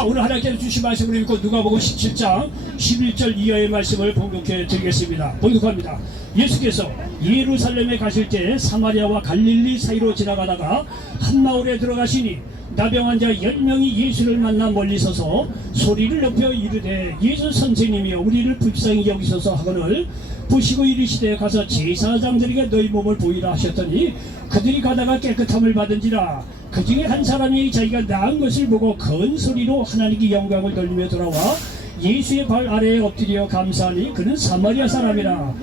자, 오늘 하나님께서 주신 말씀을 읽고 누가복음 17장 11절 이하의 말씀을 봉독해 드리겠습니다. 봉독합니다. 예수께서 예루살렘에 가실 때 사마리아와 갈릴리 사이로 지나가다가 한 마을에 들어가시니 나병 환자 10명이 예수를 만나 멀리 서서 소리를 높여 이르되 예수 선생님이여 우리를 불쌍히 여기소서 하거늘 보시고 이르시되 가서 제사장들에게 너희 몸을 보이라 하셨더니 그들이 가다가 깨끗함을 받은지라. 그 중에 한 사람이 자기가 나은 것을 보고 큰 소리로 하나님께 영광을 돌리며 돌아와 예수의 발 아래에 엎드려 감사하니 그는 사마리아 사람이라.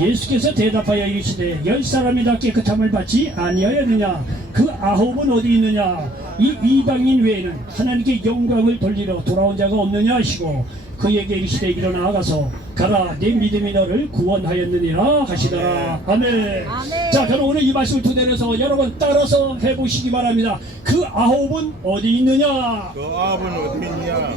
예수께서 대답하여 이르시되 10사람이 다 깨끗함을 받지 아니하였느냐? 그 9은 어디 있느냐? 이 이방인 외에는 하나님께 영광을 돌리러 돌아온 자가 없느냐 하시고 그에게 이르시되 일어나 가서 가라 네 믿음이 너를 구원하였느니라 하시더라. 아멘. 아멘. 자, 저는 오늘 이 말씀을 토대로 해서 여러분 따라서 해보시기 바랍니다. 그 9은 어디 있느냐? 그 아합은 어디 있냐?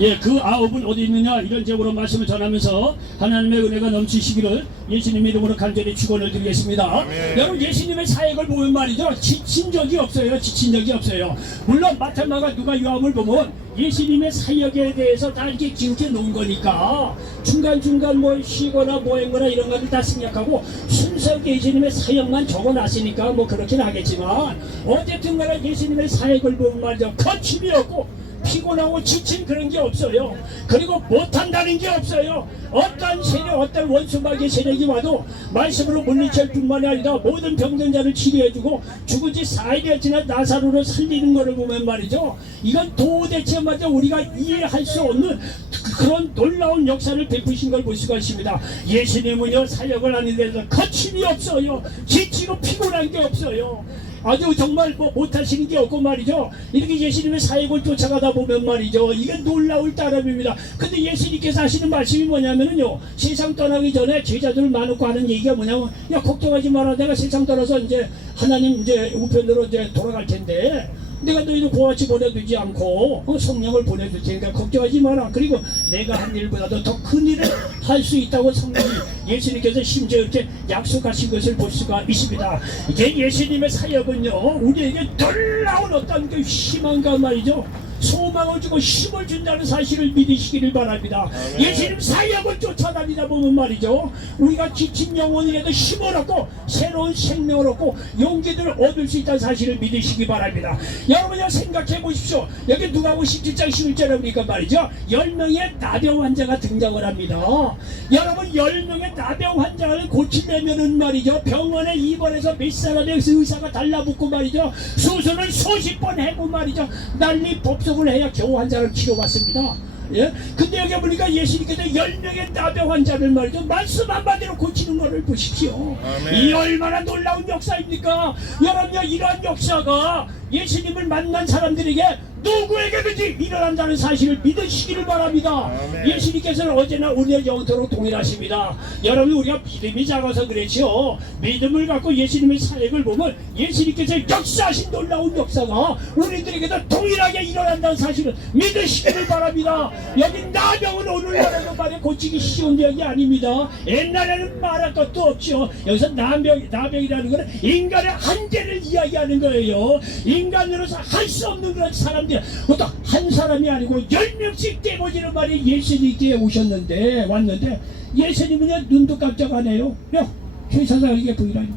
예, 그 9은 어디 있느냐? 이런 제목으로 말씀을 전하면서 하나님의 은혜가 넘치시기를 예수님의 이름으로 간절히 축원을 드리겠습니다. 아멘. 여러분 예수님의 사역을 보면 말이죠, 지친 적이 없어요. 지친 적이 없어요. 물론 마태, 마가, 누가, 요한을 보면 예수님의 사역에 대해서 다 이렇게 기록해 놓은 거니까 중간중간 뭐 쉬거나 뭐 했거나 이런 것들 다 생략하고 순수하게 예수님의 사역만 적어놨으니까 뭐 그렇긴 하겠지만 어쨌든 간에 예수님의 사역을 보면 말이죠, 거침이 없고 피곤하고 지친 그런 게 없어요. 그리고 못한다는 게 없어요. 어떤 세력, 어떤 원수마귀의 세력이 와도 말씀으로 물리칠 뿐만이 아니라 모든 병든 자를 치료해주고 죽은 지 4일이 지난 나사로를 살리는 것을 보면 말이죠, 이건 도대체 말이죠 우리가 이해할 수 없는 그런 놀라운 역사를 베푸신 걸 볼 수가 있습니다. 예수님은요 사역을 하는 데서 거침이 없어요. 지치고 피곤한 게 없어요. 아주 정말 뭐 못하시는 게 없고 말이죠. 이렇게 예수님의 사역을 쫓아가다 보면 말이죠, 이게 놀라울 따름입니다. 근데 예수님께서 하시는 말씀이 뭐냐면요, 세상 떠나기 전에 제자들을 나누고 하는 얘기가 뭐냐면, 야 걱정하지 마라, 내가 세상 떠나서 이제 하나님 이제 우편으로 이제 돌아갈 텐데 내가 너희를 고아치 보내두지 않고 성령을 보내줄 테니까 걱정하지 마라. 그리고 내가 한 일보다도 더 큰 일을 할 수 있다고 성령이 예수님께서 심지어 이렇게 약속하신 것을 볼 수가 있습니다. 이게 예수님의 사역은요 우리에게 놀라운 어떤 그 희망과 말이죠, 소망을 주고 힘을 준다는 사실을 믿으시기를 바랍니다. 아멘. 예수님 사역을 쫓아다니다 보면 말이죠, 우리가 지친 영혼에게도 힘을 얻고 새로운 생명을 얻고 용기를 얻을 수 있다는 사실을 믿으시기 바랍니다. 여러분이 생각해 보십시오. 여기 누가복음 17장 11절에 보니까 말이죠, 10명의 나병 환자가 등장을 합니다. 여러분 10명의 나병 환자를 고치려면은 말이죠, 병원에 입원해서 몇 사람의 의사가 달라붙고 말이죠, 수술을 수십 번 해고 말이죠, 난리 법석을 해야 겨우 환자를 치료받습니다. 예? 근데 여기 보니까 예수님께서 10명의 나병 환자를 말이죠, 말씀 한마디로 고치는 것을 보십시오. 아멘. 이 얼마나 놀라운 역사입니까? 여러분요, 이러한 역사가 예수님을 만난 사람들에게 누구에게든지 일어난다는 사실을 믿으시기를 바랍니다. 아멘. 예수님께서는 어제나 오늘 영원토록 동일하십니다. 여러분 우리가 믿음이 작아서 그렇죠. 믿음을 갖고 예수님의 사역을 보면 예수님께서 역사하신 놀라운 역사가 우리들에게도 동일하게 일어난다는 사실을 믿으시기를 바랍니다. 여기 나병은 오늘날에는 말에 고치기 쉬운 병이 아닙니다. 옛날에는 말할 것도 없죠. 여기서 나병이라는 것은 인간의 한계를 이야기하는 거예요. 인간으로서 할 수 없는 그런 사람들, 그것도 한 사람이 아니고 10명씩 떼고지는 말이 예수님께 왔는데 예수님은 눈도 깜짝 안 해요. 야, 제사장에게 보이라니까.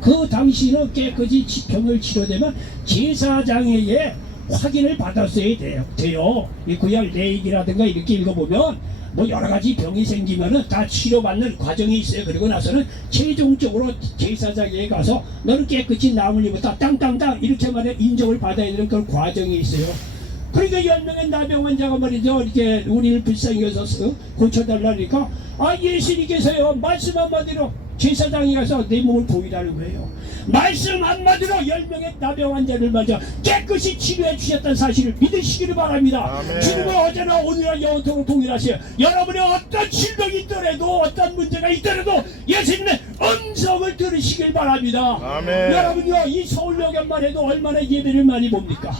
그 당시는 깨끗이 병을 치료되면 제사장에게 확인을 받았어야 돼요. 이 구약 레위기라든가 이렇게 읽어보면 뭐 여러가지 병이 생기면은 다 치료받는 과정이 있어요. 그리고 나서는 최종적으로 제사장에게 가서 너는 깨끗이 나음을 입었다 땅땅땅 이렇게 말해 인정을 받아야 되는 그런 과정이 있어요. 그러니까 10명의 나병 환자가 말이죠, 이렇게 우리를 불쌍히 여겨서 고쳐달라니까 예수님께서요 말씀 한마디로 제사장이 가서 내 몸을 보이라는 거예요. 말씀 한마디로 10명의 나병 환자를 맞아 깨끗이 치료해 주셨다는 사실을 믿으시기를 바랍니다. 아멘. 주님은 어제나 오늘날 영원토록 동일하세요. 여러분의 어떤 질병이 있더라도 어떤 문제가 있더라도 예수님의 음성을 들으시길 바랍니다. 아멘. 여러분요 이 서울역에만 해도 얼마나 예배를 많이 봅니까?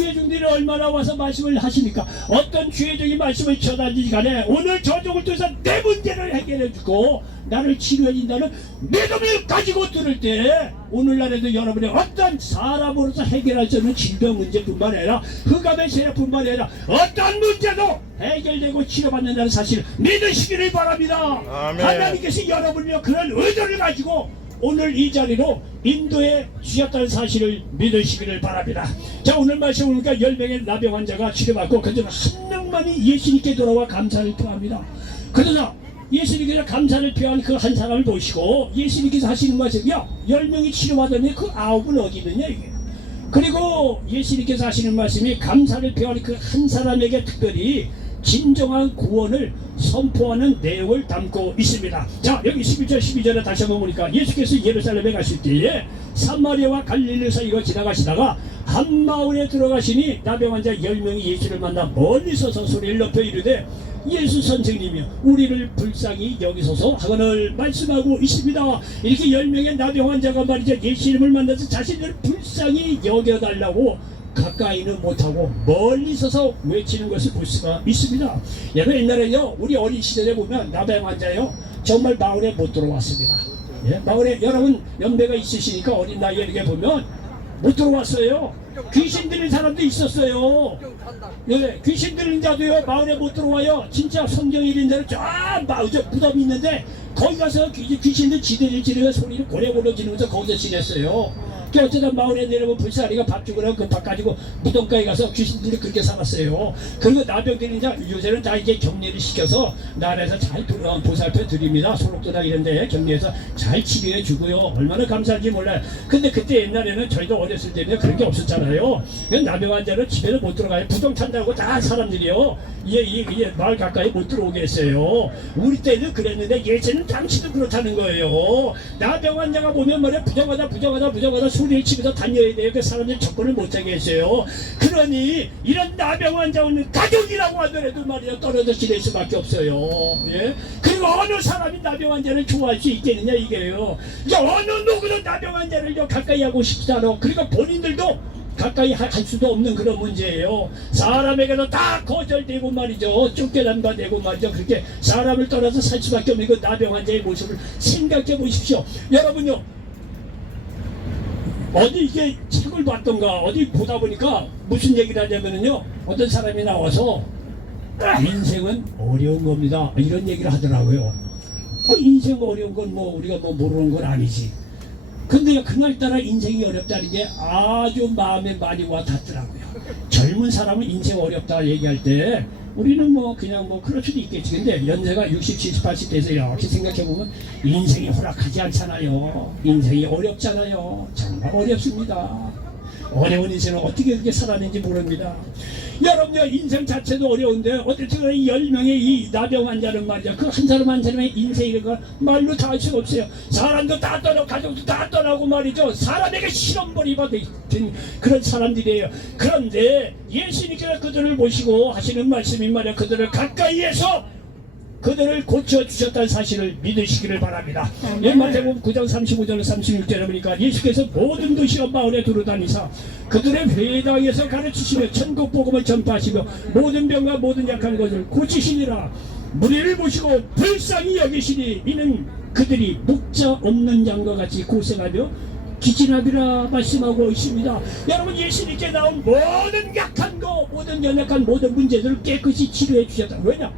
주의종들이 얼마나 와서 말씀을 하십니까? 어떤 주의종이 말씀을 전하든지 간에 오늘 저종을 통해서 내 문제를 해결해 주고 나를 치료해 준다는 믿음을 가지고 들을 때 오늘날에도 여러분의 어떤 사람으로서 해결할 수 없는 질병 문제뿐만 아니라 흑암의 세력뿐만 아니라 어떤 문제도 해결되고 치료받는다는 사실을 믿으시기를 바랍니다. 아멘. 하나님께서 여러분이요 그런 의도를 가지고 오늘 이 자리로 인도해 주셨다는 사실을 믿으시기를 바랍니다. 자, 오늘 말씀 보니까 10명의 나병 환자가 치료받고 그중 한 명만이 예수님께 돌아와 감사를 표합니다. 그러나 예수님께서 감사를 표한 그 한 사람을 보시고 예수님께서 하시는 말씀, 야, 10명이 치료받았는데 그 9은 어디 있느냐 이게. 그리고 예수님께서 하시는 말씀이 감사를 표한 그 한 사람에게 특별히 진정한 구원을 선포하는 내용을 담고 있습니다. 자, 여기 11절 12절에 다시 한번 보니까 예수께서 예루살렘에 가실 때에 사마리아와 갈릴리 사이로 지나가시다가 한 마을에 들어가시니 나병 환자 10명이 예수를 만나 멀리 서서 소리를 높여 이르되 예수 선생님이여 우리를 불쌍히 여기소서 하거늘 말씀하고 있습니다. 이렇게 10명의 나병 환자가 말이죠 예수님을 만나서 자신을 불쌍히 여겨달라고 가까이는 못하고 멀리 서서 외치는 것을 볼 수가 있습니다. 여러분 옛날에요 우리 어린 시절에 보면 나병 환자요 정말 마을에 못 들어왔습니다. 예? 마을에 여러분 연배가 있으시니까 어린 나이에 이렇게 보면 못 들어왔어요. 귀신 들린 사람도 있었어요. 예, 귀신 들린 자도요 마을에 못 들어와요. 진짜 성경에 있는 대로 저 무덤이 있는데 거기 가서 귀신들 지들이 지르는 소리를 고래고래 지르면서 거기서 지냈어요. 어쩌다 마을에 내려오면 불사리가 밥 주고라고 그 밥 가지고 무덤가에 가서 귀신들이 그렇게 살았어요. 그리고 나병 들린 자 요새는 다 이제 격리를 시켜서 나라에서 잘 보살펴 드립니다. 소록도나 이런데 격리해서 잘 치료해 주고요. 얼마나 감사한지 몰라요. 근데 그때 옛날에는 저희도 어렸을 때는 그런 게 없었잖아요. 나병 환자는 집에는 못 들어가요. 부동 탄다고 다 사람들이요. 마을 가까이 못 들어오게 했어요. 우리 때는 그랬는데 예전은 당시도 그렇다는 거예요. 나병 환자가 보면 말이야 부정하다 소리를 치면서 다녀야 돼요. 그 사람들 접근을 못하게 했어요. 그러니 이런 나병 환자 오는 가족이라고 하더라도 말이야 떨어져 지낼 수밖에 없어요. 예? 그리고 어느 사람이 나병 환자를 좋아할 수 있겠느냐 이게요. 어느 누구도 나병 환자를 가까이 하고 싶지 않아. 그리고 본인들도 가까이 할 수도 없는 그런 문제예요. 사람에게도 다 거절되고 말이죠. 쫓겨난다되고 말이죠. 그렇게 사람을 떠나서 살 수밖에 없는 그 나병 환자의 모습을 생각해 보십시오. 여러분요. 어디 이게 책을 봤던가 어디 보다 보니까 무슨 얘기를 하냐면요. 어떤 사람이 나와서 인생은 어려운 겁니다. 이런 얘기를 하더라고요. 인생 어려운 건 뭐 우리가 뭐 모르는 건 아니지. 근데 그날따라 인생이 어렵다는 게 아주 마음에 많이 와닿더라고요. 젊은 사람은 인생 어렵다 얘기할 때 우리는 뭐 그냥 뭐 그럴 수도 있겠지. 근데 연세가 60, 70, 80 돼서 이렇게 생각해보면 인생이 허락하지 않잖아요. 인생이 어렵잖아요. 정말 어렵습니다. 어려운 인생을 어떻게 그렇게 살았는지 모릅니다. 여러분요 인생 자체도 어려운데 어떻게 10명의 이 나병 환자는 말이야 그 한 사람 한 사람의 인생이라는 걸 말로 다 할 수가 없어요. 사람도 다 떠나고 가족도 다 떠나고 말이죠. 사람에게 실험벌이 받은 그런 사람들이에요. 그런데 예수님께서 그들을 모시고 하시는 말씀이 말이야 그들을 가까이에서 그들을 고쳐주셨다는 사실을 믿으시기를 바랍니다. 마태복음 9장 35절 36절에 보니까 예수께서 모든 도시와 마을에 두루다니사 그들의 회당에서 가르치시며 천국 복음을 전파하시며 모든 병과 모든 약한 것을 고치시니라. 무리를 보시고 불쌍히 여기시니 이는 그들이 목자 없는 양과 같이 고생하며 기진하리라 말씀하고 있습니다. 여러분 예수님께 나온 모든 약한 거 모든 연약한 모든 문제들을 깨끗이 치료해 주셨다. 왜냐?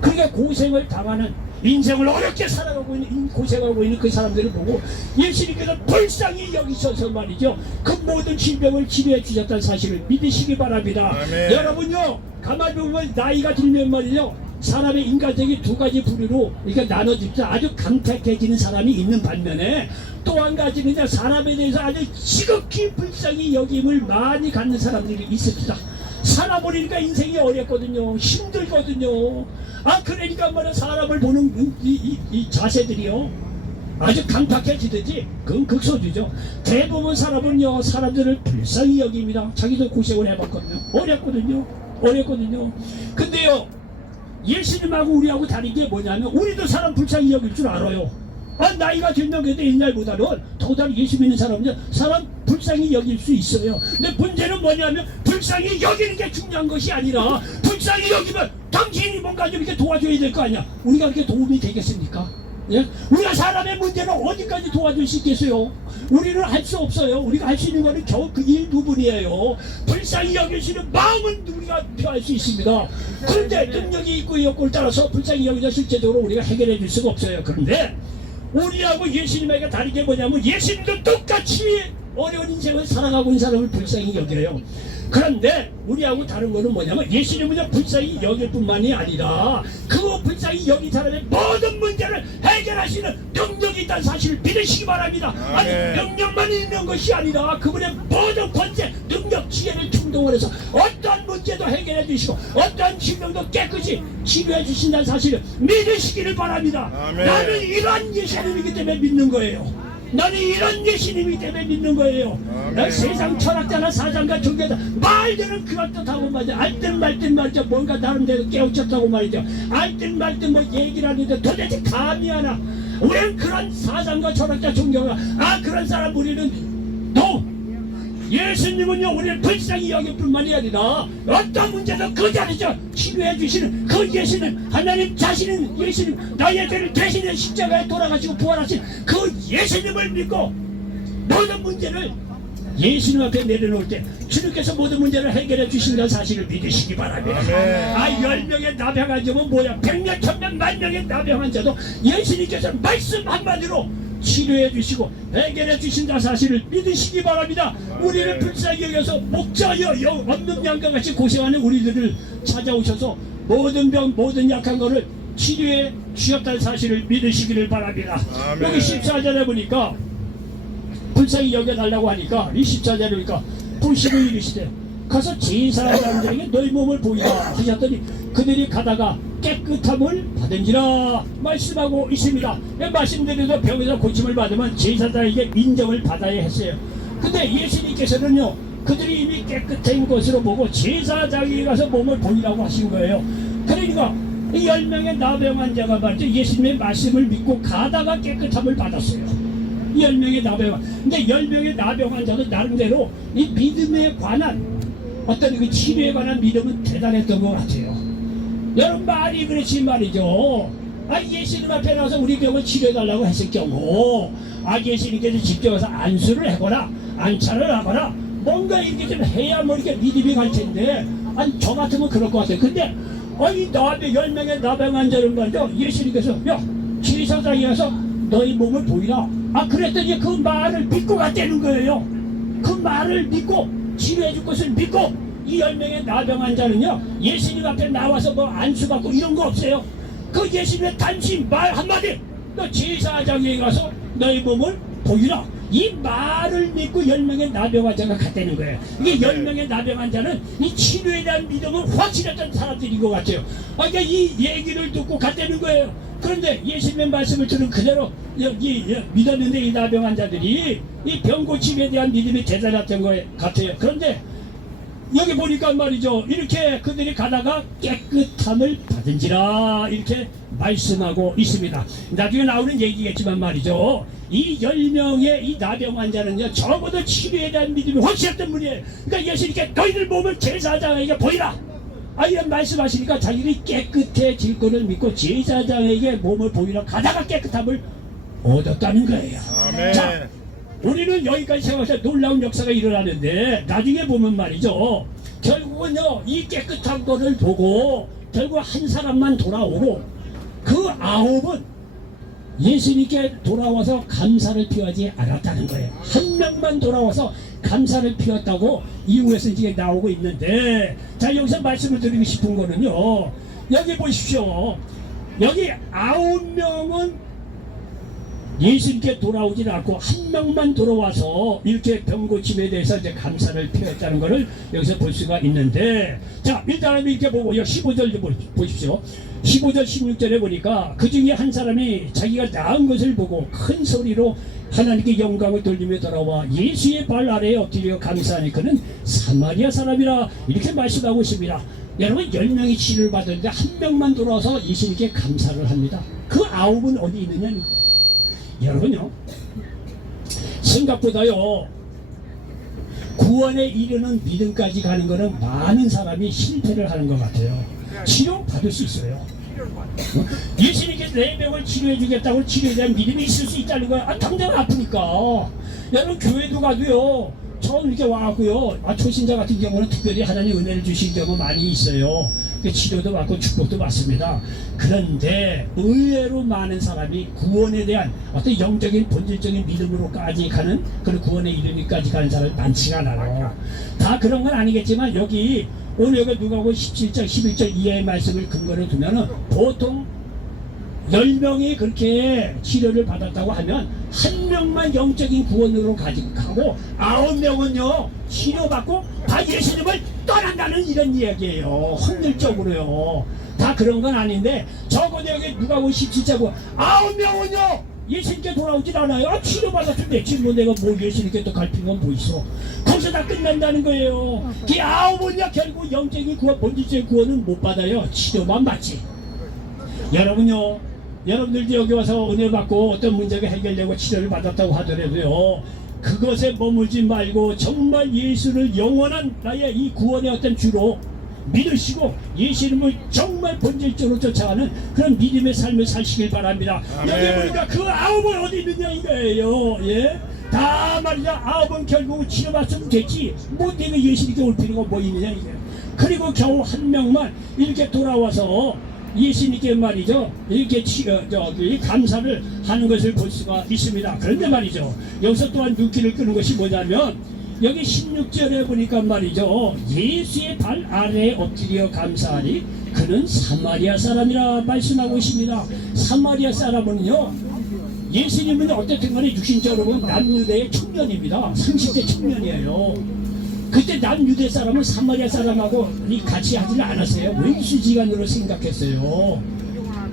그러니까 고생을 당하는 인생을 어렵게 살아가고 있는 고생하고 있는 그 사람들을 보고 예수님께서 불쌍히 여기셔서 말이죠 그 모든 질병을 치료해 주셨다는 사실을 믿으시기 바랍니다. 아멘. 여러분요 가만히 보면 나이가 들면 말이죠 사람의 인간적인 두 가지 부류로 이렇게 나눠집니다. 아주 강팍해지는 사람이 있는 반면에 또 한 가지는 이제 사람에 대해서 아주 지극히 불쌍히 여김을 많이 갖는 사람들이 있습니다. 살아버리니까 인생이 어렵거든요. 힘들거든요. 그러니까 말이야 사람을 보는 이 자세들이요 아주 강팍해지듯이 그건 극소주죠. 대부분 사람은요 사람들을 불쌍히 여깁니다. 자기도 고생을 해봤거든요. 어렵거든요. 근데요 예수님하고 우리하고 다른 게 뭐냐면 우리도 사람 불쌍히 여길 줄 알아요. 나이가 들면 그래도 옛날보다는 더다른 예수 믿는 사람은 사람 불쌍히 여길 수 있어요. 근데 문제는 뭐냐면 불쌍히 여기는 게 중요한 것이 아니라 불쌍히 여기면 당신이 뭔가 좀 이렇게 도와줘야 될 거 아니야. 우리가 그렇게 도움이 되겠습니까? 예? 우리가 사람의 문제는 어디까지 도와줄 수 있겠어요? 우리는 할 수 없어요. 우리가 할 수 있는 거는 겨우 그 일부분이에요. 불쌍히 여기시는 마음은 우리가 표할 수 있습니다. 그런데 능력이 있고 여건을 따라서 불쌍히 여기서 실제적으로 우리가 해결해 줄 수가 없어요. 그런데 우리하고 예수님에게 다른 게 뭐냐면 예수님도 똑같이 어려운 인생을 살아가고 있는 사람을 불쌍히 여겨요. 그런데 우리하고 다른 거는 뭐냐면 예수님은 불쌍히 여길 뿐만이 아니라 그 불쌍히 여긴 사람의 모든 문제를 해결하시는 능력이 있다는 사실을 믿으시기 바랍니다. 아니 능력만 있는 것이 아니라 그분의 모든 권세, 능력, 지혜를 충동을 해서 어떤 문제도 해결해 주시고 어떤 질병도 깨끗이 치료해 주신다는 사실을 믿으시기를 바랍니다. 나는 이러한 예수님이기 때문에 믿는 거예요. 나는 이런 예수님이기 때문에 믿는 거예요. 세상 철학자나 사장가 종교다 말들은 그럴듯하고 말이죠. 알듯 말듯 말이죠. 뭔가 나름대로 깨우쳤다고 말이죠. 알듯 말듯 뭐 얘기를 하는데 도대체 감이 하나. 우리는 그런 사장가 철학자 종교가 그런 사람 우리는 예수님은요 우리를 불쌍히 여길 뿐만이 아니라 어떤 문제도 그 자리에서 치료해 주시는 그 예수님, 하나님 자신은 예수님, 나의 죄를 대신해 십자가에 돌아가시고 부활하신 그 예수님을 믿고 모든 문제를 예수님 앞에 내려놓을 때 주님께서 모든 문제를 해결해 주신다는 사실을 믿으시기 바랍니다. 10명의 나병 환자면 뭐야, 100명, 1000명, 10,000명의 나병 환자도 예수님께서 말씀 한마디로 치료해 주시고 해결해 주신다는 사실을 믿으시기 바랍니다. 우리를 불쌍히 여겨서 목자여 없는 양과 같이 고생하는 우리들을 찾아오셔서 모든 병, 모든 약한 거를 치료해 주셨다는 사실을 믿으시기를 바랍니다. 여기 14절에 보니까 불쌍히 여겨달라고 하니까 이 14절에 보니까 보시고 이르시되 가서 제사장들에게 너희 몸을 보이라 하셨더니 그들이 가다가 깨끗함을 받은지라 말씀하고 있습니다. 말씀드려도 병에서 고침을 받으면 제사장에게 인정을 받아야 했어요. 근데 예수님께서는요 그들이 이미 깨끗한 것으로 보고 제사장에 가서 몸을 보이라고 하신 거예요. 그러니까 이 10명의 나병 환자가 말이죠 예수님의 말씀을 믿고 가다가 깨끗함을 받았어요. 10명의 나병. 근데 10명의 나병 환자도 나름대로 이 믿음에 관한 어떤 그 치료에 관한 믿음은 대단했던 것 같아요. 여러분 말이 그렇지 말이죠. 예수님 앞에 나와서 우리 병을 치료해달라고 했을 경우 예수님께서 직접 와서 안수를 하거나 안차를 하거나 뭔가 이렇게 좀 해야 뭐 이렇게 믿음이 갈 텐데 저 같으면 그럴 것 같아요. 근데 이 10명의 나병 환자를 말이죠 예수님께서 제사장에 가서 너희 몸을 보이라 그랬더니 그 말을 믿고 갔다는 거예요. 그 말을 믿고 치료해 줄 것을 믿고 이 10명의 나병 환자는요 예수님 앞에 나와서 뭐 안수받고 이런 거 없어요. 그 예수님의 단신 말 한마디 너 제사장에 가서 너희 몸을 보이라 이 말을 믿고 10명의 나병 환자가 갔다는 거예요. 이게 10명의 나병 환자는 이 치료에 대한 믿음을 확실했던 사람들인 것 같아요. 그러니까 이 얘기를 듣고 갔다는 거예요. 그런데 예수님의 말씀을 들은 그대로 믿었는데 이 나병 환자들이 이 병고침에 대한 믿음이 대단했던 것 같아요. 그런데 여기 보니까 말이죠 이렇게 그들이 가다가 깨끗함을 받은지라 이렇게 말씀하고 있습니다. 나중에 나오는 얘기겠지만 말이죠 이 10명의 이 나병 환자는요 적어도 치료에 대한 믿음이 확실했던 분이에요. 그러니까 예수님께 너희들 몸을 제사장에게 보이라 이런 말씀하시니까 자기들이 깨끗해질 것을 믿고 제사장에게 몸을 보이라 가다가 깨끗함을 얻었다는 거예요. 자, 우리는 여기까지 생각해서 놀라운 역사가 일어나는데 나중에 보면 말이죠 결국은요 이 깨끗한 거를 보고 결국 한 사람만 돌아오고 그 9은 예수님께 돌아와서 감사를 표하지 않았다는 거예요. 한 명만 돌아와서 감사를 피웠다고 이후에서 이제 나오고 있는데 자 여기서 말씀을 드리고 싶은 거는요 여기 보십시오. 여기 9명은 예수님께 돌아오질 않고 한 명만 돌아와서 이렇게 병고침에 대해서 이제 감사를 표했다는 것을 여기서 볼 수가 있는데 자 일단은 이렇게 보고 15절 좀 보십시오. 15절 16절에 보니까 그 중에 한 사람이 자기가 나은 것을 보고 큰 소리로 하나님께 영광을 돌리며 돌아와 예수의 발 아래에 엎드려 감사하니 그는 사마리아 사람이라 이렇게 말씀하고 있습니다. 여러분 10명이 치료를 받았는데 한 명만 돌아와서 예수님께 감사를 합니다. 그 9은 어디 있느냐 여러분요 생각보다요 구원에 이르는 믿음까지 가는 거는 많은 사람이 실패를 하는 것 같아요. 치료 받을 수 있어요. 예수님께서 내 병을 치료해 주겠다고 치료에 대한 믿음이 있을 수 있다는 거야. 당장 아프니까. 여러분 교회도 가도요, 처음 이렇게 와갖고요, 초신자 같은 경우는 특별히 하나님 은혜를 주신 경우 많이 있어요. 치료도 받고 축복도 받습니다. 그런데 의외로 많은 사람이 구원에 대한 어떤 영적인 본질적인 믿음으로까지 가는 그런 구원의 이르기까지 가는 사람이 많지가 않아요. 다 그런 건 아니겠지만 여기 오늘 여기 누가복음 17장 11절 이하의 말씀을 근거로 두면은 보통 10명이 그렇게 치료를 받았다고 하면 한 명만 영적인 구원으로 가고 9명은요 치료받고 다 예수님을 떠난다는 이런 이야기예요. 확률적으로요. 다 그런 건 아닌데 적어도 여기 누가복음 17장 9명은요 예수님께 돌아오질 않아요. 치료받았을 때 지금 내가 뭐 예수님께 또 갈 필요가 뭐 있어. 거기서 다 끝난다는 거예요. 그 9은요 결국 영적인 구원, 본질적인 구원은 못 받아요. 치료만 받지. 여러분요, 여러분들도 여기 와서 은혜 받고 어떤 문제가 해결되고 치료를 받았다고 하더라도요, 그것에 머물지 말고 정말 예수를 영원한 나의 이 구원의 어떤 주로 믿으시고 예수님을 정말 본질적으로 쫓아가는 그런 믿음의 삶을 사시길 바랍니다. 아멘. 여기 보니까 그 9은 어디 있느냐 이거예요. 예? 다 말이야 9은 결국 치료받으면 됐지 뭐 내가 예수님께 올 필요가 뭐 있느냐 이게. 그리고 겨우 한 명만 이렇게 돌아와서 예수님께 말이죠 이렇게 감사를 하는 것을 볼 수가 있습니다. 그런데 말이죠 여기서 또한 눈길을 끄는 것이 뭐냐면 여기 16절에 보니까 말이죠 예수의 발 아래에 엎드려 감사하니 그는 사마리아 사람이라 말씀하고 있습니다. 사마리아 사람은요 예수님은 어쨌든 간에 육신적으로 보면 남유대의 청년입니다. 30대 청년이에요. 그때 남유대 사람은 사마리아 사람하고 같이 하지를 않았어요. 왼수지간으로 생각했어요.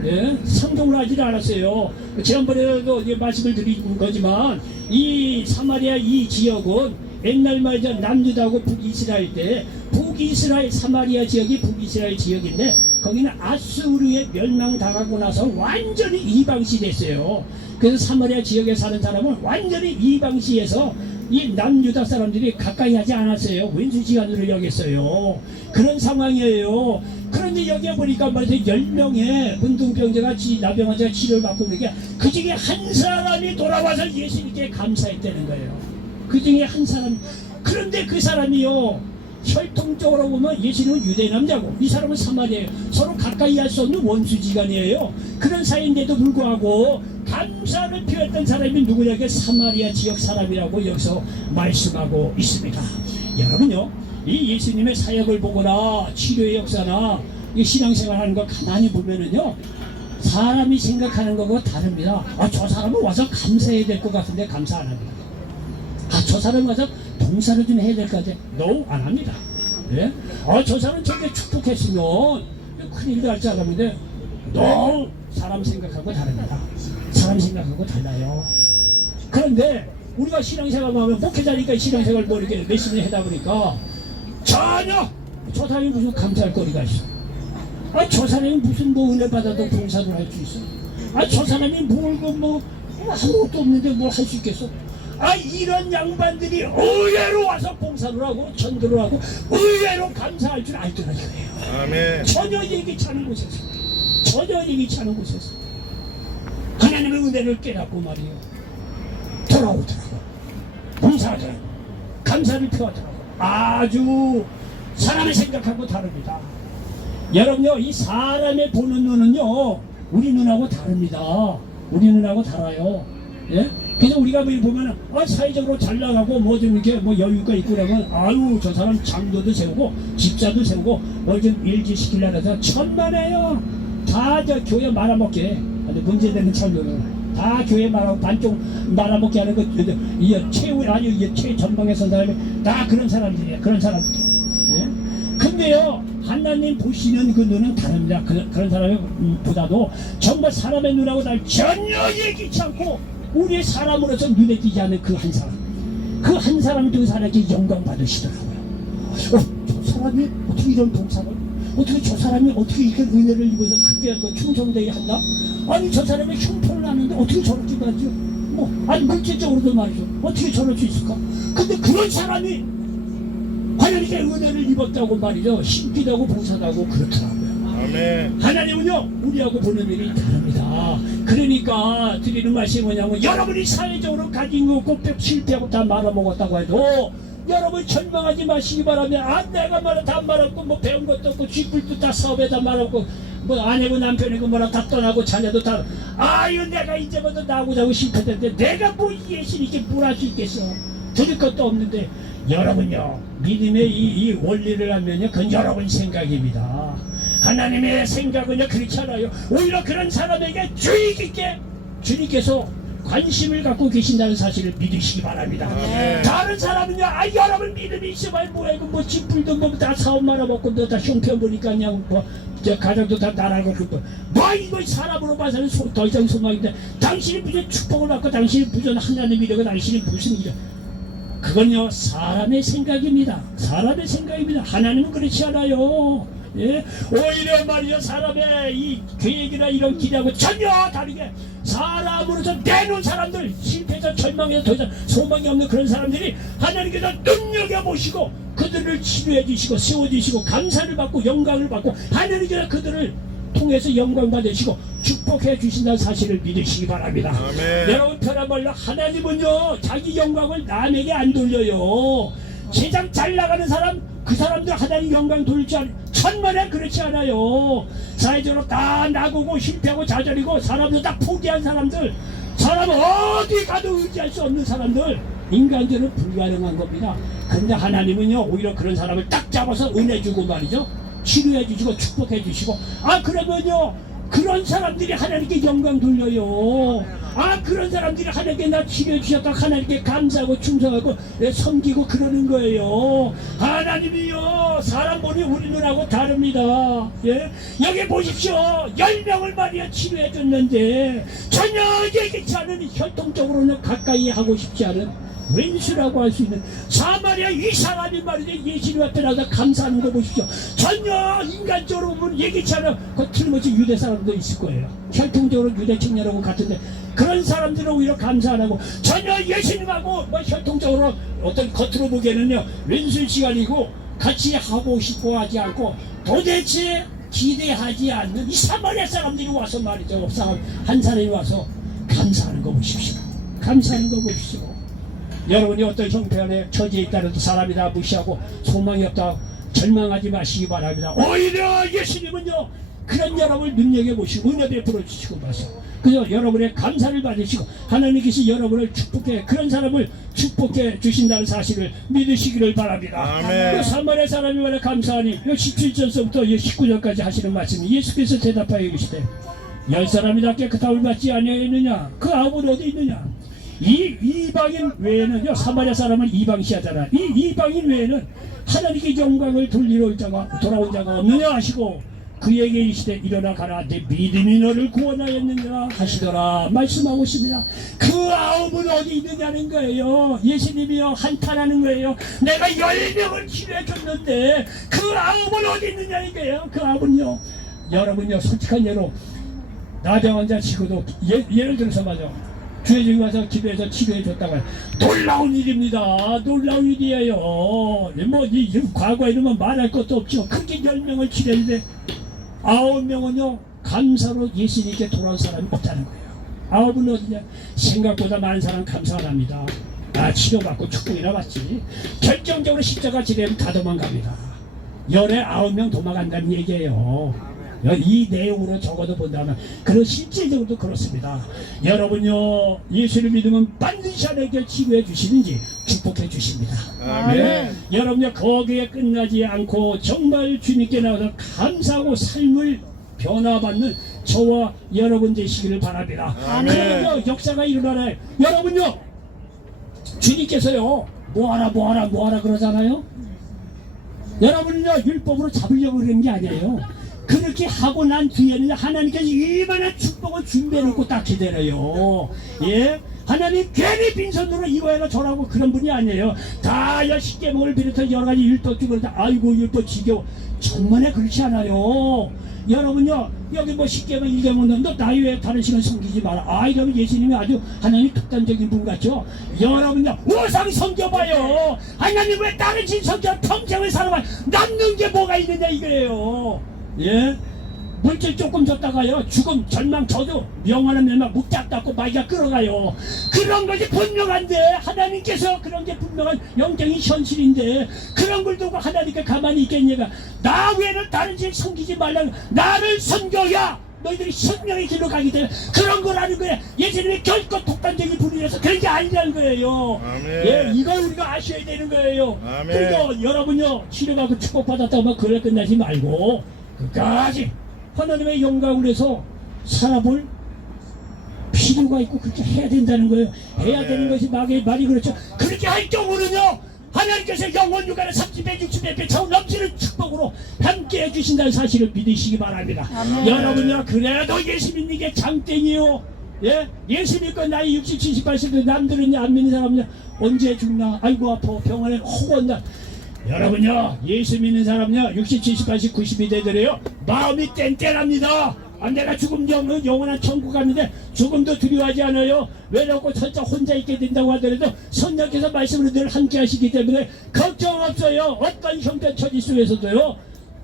예? 상종을 하지를 않았어요. 지난번에도 말씀을 드린 거지만 이 사마리아 이 지역은 옛날 말이죠 남유다하고 북이스라엘 때 북이스라엘 사마리아 지역이 북이스라엘 지역인데 거기는 아수르에 멸망당하고 나서 완전히 이방시 됐어요. 그래서 사마리아 지역에 사는 사람은 완전히 이방시에서 이 남유다 사람들이 가까이 하지 않았어요. 왼수지간으로 여겼어요. 그런 상황이에요. 그런데 여기에 보니까 말이죠 10명의 문둥병자가 나병환자가 치료를 받고 그러니까 그 중에 한 사람이 돌아와서 예수님께 감사했다는 거예요. 그 중에 한 사람. 그런데 그 사람이요 혈통적으로 보면 예수님은 유대 남자고 이 사람은 사마리아예요. 서로 가까이 할 수 없는 원수지간이에요. 그런 사이인데도 불구하고 감사를 표했던 사람이 누구냐게 사마리아 지역 사람이라고 여기서 말씀하고 있습니다. 여러분요 이 예수님의 사역을 보거나 치료의 역사나 이 신앙생활 하는 거 가만히 보면은요 사람이 생각하는 거하고 다릅니다. 저 사람은 와서 감사해야 될 것 같은데 감사 안 합니다. 저 사람 와서 봉사를 좀 해야 될 것 같아. No, 안 합니다. 예? 저 사람 저렇게 축복했으면 큰일도 할 줄 알았는데 No, 사람 생각하고 다릅니다. 사람 생각하고 달라요. 그런데 우리가 신앙생활만 하면 목회자니까 신앙생활 뭐 이렇게 열심히 하다 보니까 전혀 저 사람이 무슨 감사할 거리가 있어. 저 사람이 무슨 뭐 은혜 받아도 봉사를 할 수 있어. 저 사람이 뭐 아무것도 없는데 뭘 할 수 있겠어. 이런 양반들이 의외로 와서 봉사를 하고 전도를 하고 의외로 감사할 줄 알더라고요. 아멘. 전혀 예기치 않은 곳에서 전혀 예기치 않은 곳에서 하나님의 은혜를 깨닫고 말이에요 돌아오더라고. 봉사하더라고. 감사를 표하더라고. 아주 사람의 생각하고 다릅니다. 여러분요 이 사람의 보는 눈은요 우리 눈하고 다릅니다. 우리 눈하고 달라요. 예? 그래서 우리가 보면 사회적으로 잘 나가고 뭐 좀 이렇게 뭐 여유가 있고 그러면 아유 저 사람 장도도 세우고 집사도 세우고 뭘 좀 일지시키려고 해서 천만에요. 다 저 교회 말아먹게 문제되는 철로는 다 교회 말하고 반쪽 말아먹게 하는 거 최전방에 선 사람이 다 그런 사람들이에요. 그런 사람들. 예? 근데요 하나님 보시는 그 눈은 다릅니다. 그런 사람이 보다도 정말 사람의 눈하고 날 전혀 얘기치 않고 우리의 사람으로서 눈에 띄지 않는 그 한 사람, 그 한 사람이 그 사람에게 영광 받으시더라고요. 저 사람이 어떻게 이런 봉사를, 어떻게 저 사람이 어떻게 이렇게 은혜를 입어서 그때 뭐 충성되게 한다? 아니 저 사람이 흉포를 하는데 어떻게 저렇게 하죠? 아니 물질적으로도 말이죠. 어떻게 저럴 수 있을까? 근데 그런 사람이 하나님께 은혜를 입었다고 말이죠. 힘기도 하고 봉사하고 그렇더라고요. 아멘. 하나님은요 우리하고 보는 일이 다릅니다. 그러니까 드리는 말씀이 뭐냐면 여러분이 사회적으로 가진 거 없고 실패하고 다 말아먹었다고 해도 여러분 절망하지 마시기 바랍니다. 내가 말아 다 말았고 뭐 배운 것도 없고 쥐뿔도 다 사업에다 말았고 뭐 아내고 남편이고 뭐라 다 떠나고 자녀도 다 아유 내가 이제부터 나하고 자고 실패했는데 내가 뭐 예수님께 뭘 할 수 있겠어. 들을 것도 없는데 여러분요 믿음의 이 원리를 하면요 그건 여러분 생각입니다. 하나님의 생각은요 그렇지 않아요. 오히려 그런 사람에게 주의 깊게 주님께서 관심을 갖고 계신다는 사실을 믿으시기 바랍니다. 아멘. 다른 사람은요 여러분 믿음이 있어봐야 뭐야 이거 뭐 집불도 뭐 다 사업 말아먹고 너 다 형편보니까 그냥 뭐 저 가정도 다 나라고 그거 뭐 이거 사람으로 봐서는 더 이상 소망인데 당신이 무슨 축복을 받고 당신이 무슨 하나님이라고 당신이 무슨 이런 그건요 사람의 생각입니다. 사람의 생각입니다. 하나님은 그렇지 않아요. 예? 오히려 말이죠 사람의 이 계획이나 이런 기대하고 전혀 다르게 사람으로서 내놓은 사람들 실패해서 절망해서 더 이상 소망이 없는 그런 사람들이 하나님께서 눈여겨보시고 그들을 치료해 주시고 세워주시고 감사를 받고 영광을 받고 하나님께서 그들을 통해서 영광 받으시고 축복해 주신다는 사실을 믿으시기 바랍니다. 아멘. 여러분 편한 말로 하나님은요 자기 영광을 남에게 안 돌려요. 세상 잘 나가는 사람 그 사람들 하나님 영광 돌릴 줄 아는 천만에 그렇지 않아요. 사회적으로 다 나고고 실패하고 좌절이고 사람들 다 포기한 사람들 사람 어디 가도 의지할 수 없는 사람들 인간들은 불가능한 겁니다. 근데 하나님은요 오히려 그런 사람을 딱 잡아서 은혜 주고 말이죠 치료해 주시고 축복해 주시고 그러면요 그런 사람들이 하나님께 영광 돌려요. 그런 사람들이 하나님께 나 치료해 주셨다 하나님께 감사하고 충성하고 섬기고 그러는 거예요. 하나님이요 사람 보니 우리 눈하고 다릅니다. 예? 여기 보십시오 10명을 말이야 치료해 줬는데 전혀 얘기치 않은 혈통적으로는 가까이 하고 싶지 않은 왼수라고 할 수 있는 사마리아 이 사람이 말이죠 예수님 앞에 나서 감사하는 거 보십시오. 전혀 인간적으로 보면 얘기치 않아 그 틀림없이 유대 사람도 있을 거예요. 혈통적으로 유대 청년하고 같은데 그런 사람들은 오히려 감사 안 하고 전혀 예수님하고 뭐 혈통적으로 어떤 겉으로 보기에는요 왼수 시간이고 같이 하고 싶어 하지 않고 도대체 기대하지 않는 이 사마리아 사람들이 와서 말이죠 한 사람이 와서 감사하는 거 보십시오. 감사하는 거 보십시오. 여러분이 어떤 형편에 처지에 있다는 사람이 다 무시하고 소망이 없다 절망하지 마시기 바랍니다. 오히려 예수님은요 그런 여러분을 눈여겨보시고 은혜 베풀어 주시고 마셔. 그래서 여러분의 감사를 받으시고 하나님께서 여러분을 축복해 그런 사람을 축복해 주신다는 사실을 믿으시기를 바랍니다. 아멘. 그 사마리아 사람이 말해 감사하니 17절서부터 19절까지 하시는 말씀이 예수께서 대답하여 이르시되 10사람이 다 깨끗함을 받지 아니하였느냐 그 아홉은 어디 있느냐 이 이방인 외에는요 사마리아 사람은 이방시하잖아. 이 이방인 외에는 하나님께 영광을 돌리러 돌아온 자가 없느냐 하시고 그에게 이르시되 일어나 가라 내 믿음이 너를 구원하였느냐 하시더라 말씀하고 있습니다. 그 아홉은 어디 있느냐는 거예요. 예수님이요 한탄하는 거예요. 내가 10명을 치료해 줬는데 그 아홉은 어디 있느냐는 거예요. 그 아홉은요 여러분요 솔직한 예로 나병 환자 치고도 예를 들어서 말이죠 주의 중에 와서 기도해서 치료해 줬다고 해요. 놀라운 일입니다. 놀라운 일이에요. 뭐 과거에 이러면 말할 것도 없죠. 크게 10명을 치료했는데 9명은요 감사로 예수님께 돌아온 사람이 없다는 거예요. 9은 어디냐 생각보다 많은 사람 감사 안 합니다. 치료받고 축복이나 받지 결정적으로 십자가 지내면 다 도망갑니다. 열에 9명 도망간다는 얘기예요. 이 내용으로 적어도 본다면 그런 실질적으로도 그렇습니다. 여러분요 예수를 믿으면 반드시 하나님께 치료해 주시는지 축복해 주십니다. 아멘. 여러분요 거기에 끝나지 않고 정말 주님께 나와서 감사하고 삶을 변화받는 저와 여러분 되시기를 바랍니다. 아멘. 그러면요 역사가 일어나요. 여러분요 주님께서요 뭐하라 그러잖아요. 여러분은요 율법으로 잡으려고 그러는 게 아니에요. 그렇게 하고 난 뒤에는 하나님께서 이만한 축복을 준비해 놓고 딱 기다려요. 예? 하나님 괜히 빈손으로 이거해라 저라고 그런 분이 아니에요. 다 십계명을 비롯한 여러 가지 율법 중에 다 아이고 율법 지겨워. 정말에 그렇지 않아요. 여러분요 여기 뭐 십계명 일계명 너 나이 외에 다른 신을 섬기지 마라. 아 이러면 예수님이 아주 하나님 특단적인 분 같죠. 여러분요 우상 섬겨봐요. 하나님 왜 다른 신 섬겨 평생을 살아봐. 남는 게 뭐가 있느냐 이거예요. 예? 물질 조금 줬다가요 죽음 절망 저도 명하는 멸망 묵작 닫고 마귀가 끌어가요. 그런 것이 분명한데 하나님께서 그런 게 분명한 영적인 현실인데 그런 걸 두고 하나님께 가만히 있겠냐가. 나 외에는 다른 신 섬기지 말라고. 나를 섬겨야 너희들이 생명의 길로 가기 때문에 그런 거라는 거야. 예수님이 결코 독단적인 분이라서 그런 게 아니라는 거예요. 아멘. 예, 이걸 우리가 아셔야 되는 거예요. 아멘. 그리고 여러분요 치료받고 축복받았다고 막 그래 끝나지 말고 끝까지 하나님의 영광을 해서 살아볼 필요가 있고 그렇게 해야 된다는 거예요. 해야 되는 것이 말이 그렇죠. 그렇게 할 경우는요 하나님께서 영원 육안에 30배 60배 차원 넘치는 축복으로 함께 해주신다는 사실을 믿으시기 바랍니다. 아멘. 여러분요 그래도 예수 믿는 게 장땡이요. 예? 예수 믿고 나이 60, 70, 80대 남들은 안 믿는 사람은 언제 죽나 아이고 아파 병원에 혹온다. 여러분요 예수 믿는 사람요 60, 70, 80, 90이 되더래요. 마음이 땡땡합니다. 아, 내가 죽음 영원한 천국 가는데 죽음도 두려워하지 않아요. 외롭고 설자 혼자 있게 된다고 하더라도 성령께서 말씀으로 늘 함께 하시기 때문에 걱정 없어요. 어떤 형편 처지 속에서도요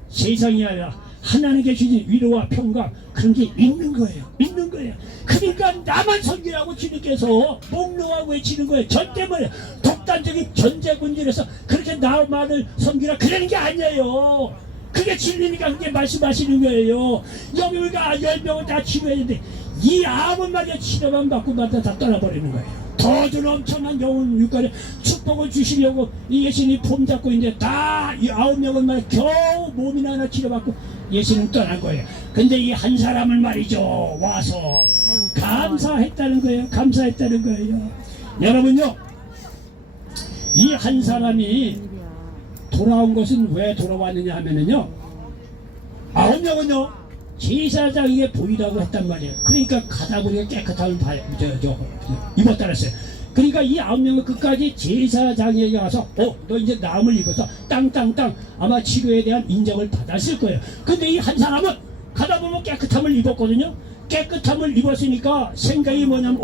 세상이 아니라 하나님께 주신 위로와 평강 그런 게 있는 거예요. 있는 거예요. 그러니까 나만 섬기라고 주님께서 목놓아 외치는 거예요. 전 때문에 독단적인 전제군질에서 그렇게 나만을 섬기라 그러는 게 아니에요. 그게 진리니까 그게 말씀하시는 거예요. 여기 우리가 10명을 다 치료해야 되는데 이 아무 말이야 치료만 받고 마다 다 떠나버리는 거예요. 더준 엄청난 영혼 육간에 축복을 주시려고 이 예수님이 폼 잡고 있는데 다 이 9명은 말이야 겨우 몸이나 하나 치료받고 예수님 떠난 거예요. 근데 이 한 사람을 말이죠 와서 감사했다는 거예요. 감사했다는 거예요. 여러분요 이 한 사람이 돌아온 것은 왜 돌아왔느냐 하면은요 9명은요 제사장에게 보이라고 했단 말이에요. 그러니까 가다 보니까 깨끗함을 입었다 그랬어요. 그러니까 이 9명은 끝까지 제사장에게 가서 너 이제 나음을 입어서 땅땅땅 아마 치료에 대한 인정을 받았을 거예요. 근데 이 한 사람은 가다 보면 깨끗함을 입었거든요. 깨끗함을 입었으니까 생각이 뭐냐면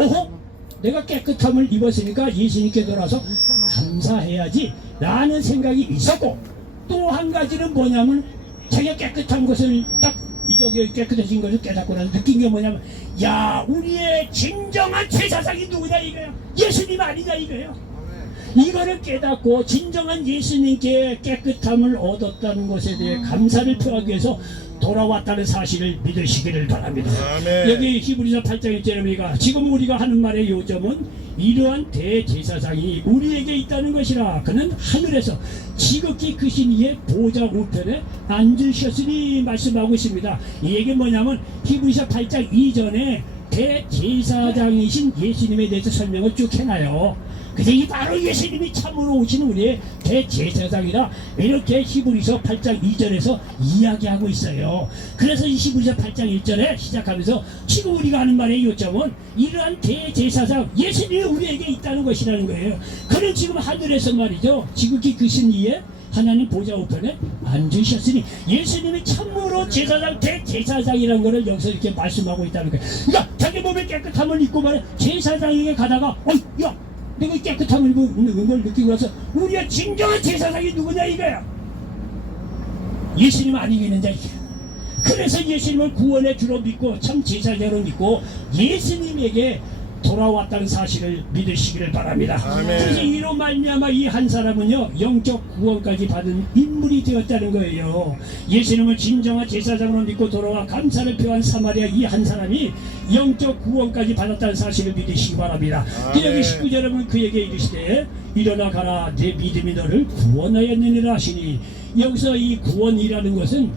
내가 깨끗함을 입었으니까 예수님께 돌아서 감사해야지 라는 생각이 있었고 또 한 가지는 뭐냐면 자기가 깨끗한 것을 딱 이쪽에 깨끗해진 것을 깨닫고 나서 느낀 게 뭐냐면 야 우리의 진정한 제사장이 누구냐 이거야. 예수님 아니냐 이거예요. 이거를 깨닫고 진정한 예수님께 깨끗함을 얻었다는 것에 대해 감사를 표하기 위해서 돌아왔다는 사실을 믿으시기를 바랍니다. 아멘. 여기 히브리서 8장 1절에 우리가 지금 우리가 하는 말의 요점은 이러한 대제사장이 우리에게 있다는 것이라. 그는 하늘에서 지극히 크신 이의 보좌 우편에 앉으셨으니 말씀하고 있습니다. 이 얘기는 뭐냐면 히브리서 8장 이전에 대제사장이신 예수님에 대해서 설명을 쭉 해놔요. 그래서 이 바로 예수님이 참으로 오신 우리의 대제사장이라 이렇게 히브리서 8장 2절에서 이야기하고 있어요. 그래서 이 히브리서 8장 1절에 시작하면서 지금 우리가 하는 말의 요점은 이러한 대제사장 예수님이 우리에게 있다는 것이라는 거예요. 그는 지금 하늘에서 말이죠 지극히 크신 이에 하나님 보좌 우편에 앉으셨으니 예수님이 참으로 제사장 대제사장이라는 것을 여기서 이렇게 말씀하고 있다는 거예요. 그러니까 자기 몸에 깨끗함을 입고 말해 제사장에게 가다가 야 내가 깨끗함을 입는 걸 느끼고 나서 우리의 진정한 제사장이 누구냐 이거야. 예수님 아니겠느냐 이게. 그래서 예수님을 구원의 주로 믿고 참 제사장으로 믿고 예수님에게 돌아왔다는 사실을 믿으시기를 바랍니다. 아멘. 그래서 이로 말미암아 이 한 사람은요 영적 구원까지 받은 인물이 되었다는 거예요. 예수님을 진정한 제사장으로 믿고 돌아와 감사를 표한 사마리아 이 한 사람이 영적 구원까지 받았다는 사실을 믿으시기 바랍니다. 아멘. 여기 19절에 보면 그에게 이르시되 일어나 가라 내 믿음이 너를 구원하였느니라 하시니 여기서 이 구원이라는 것은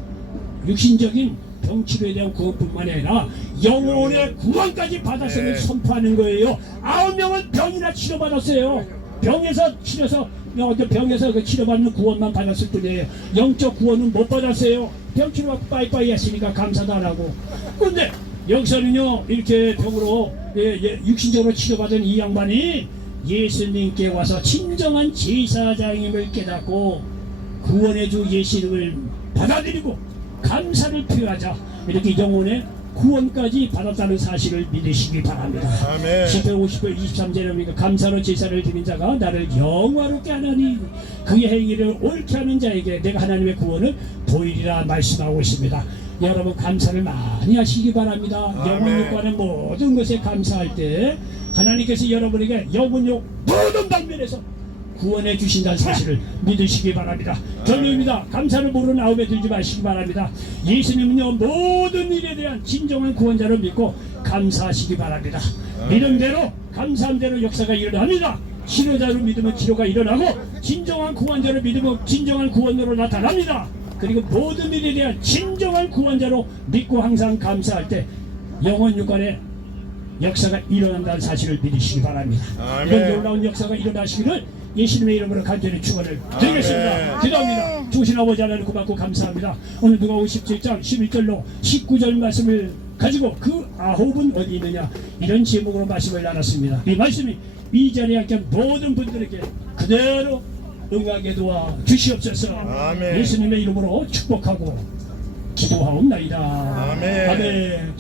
육신적인 병치료에 대한 구원뿐만 아니라 영혼의 구원까지 받았음을 선포하는 거예요. 9명은 병이나 치료받았어요. 병에서 치료해서 병에서 그 치료받는 구원만 받았을 뿐이에요. 영적 구원은 못 받았어요. 병 치료받고 빠이빠이 했으니까 감사도 안 하고. 근데 여기서는요 이렇게 병으로 육신적으로 치료받은 이 양반이 예수님께 와서 진정한 제사장임을 깨닫고 구원의 주 예수님을 받아들이고 감사를 표하자 이렇게 영혼의 구원까지 받았다는 사실을 믿으시기 바랍니다. 아멘. 10편 50편 23절에 감사로 제사를 드린 자가 나를 영화롭게 하나니 그의 행위를 옳게 하는 자에게 내가 하나님의 구원을 보이리라 말씀하고 있습니다. 여러분 감사를 많이 하시기 바랍니다. 영혼육과는 모든 것에 감사할 때 하나님께서 여러분에게 영혼육 모든 방면에서 구원해 주신다는 사실을 믿으시기 바랍니다. 결론입니다. 감사를 모르는 아우에 들지 마시기 바랍니다. 예수님은요 모든 일에 대한 진정한 구원자를 믿고 감사하시기 바랍니다. 믿은 대로 감사한 대로 역사가 일어납니다. 치료자로 믿으면 치료가 일어나고 진정한 구원자로 믿으면 진정한 구원으로 나타납니다. 그리고 모든 일에 대한 진정한 구원자로 믿고 항상 감사할 때 영혼 육간에 역사가 일어난다는 사실을 믿으시기 바랍니다. 이런 놀라운 역사가 일어나시기를 예수님의 이름으로 간절히 축원을 드리겠습니다. 기도합니다. 주신 아버지 하나님 고맙고 감사합니다. 오늘 누가복음 17장 11절로 19절 말씀을 가지고 그 아홉은 어디 있느냐 이런 제목으로 말씀을 나눴습니다. 이 말씀이 이 자리에 함께한 모든 분들에게 그대로 응하게 도와 주시옵소서. 아멘. 예수님의 이름으로 축복하고 기도하옵나이다. 아멘. 아멘.